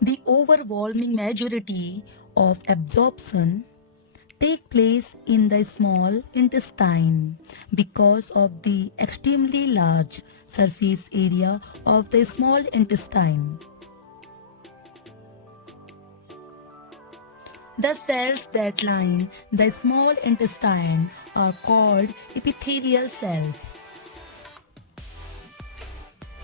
The overwhelming majority of absorption take place in the small intestine because of the extremely large surface area of the small intestine. The cells that line the small intestine are called epithelial cells.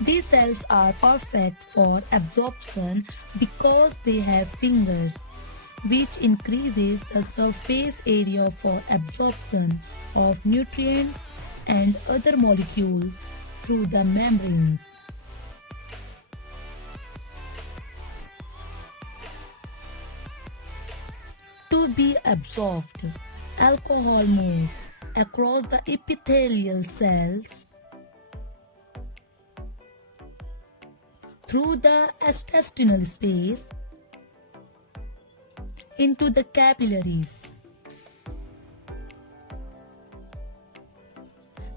These cells are perfect for absorption because they have fingers, which increases the surface area for absorption of nutrients and other molecules through the membranes. To be absorbed, alcohol moves across the epithelial cells through the intestinal space into the capillaries.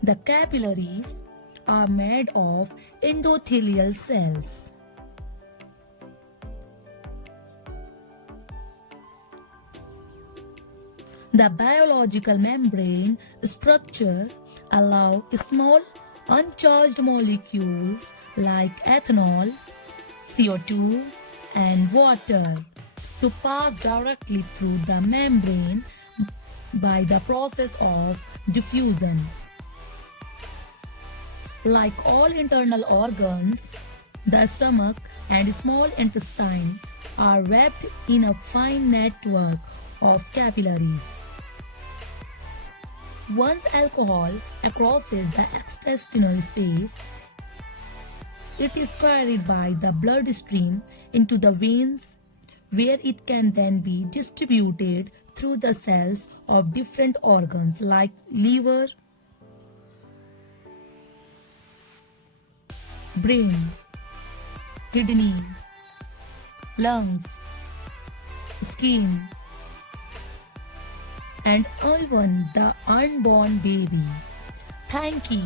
The capillaries are made of endothelial cells. The biological membrane structure allows small uncharged molecules like ethanol, CO2, and water to pass directly through the membrane by the process of diffusion. Like all internal organs, the stomach and small intestine are wrapped in a fine network of capillaries. Once alcohol crosses the intestinal space, it is carried by the bloodstream into the veins, where it can then be distributed through the cells of different organs like liver, brain, kidney, lungs, skin, and even the unborn baby. Thank you.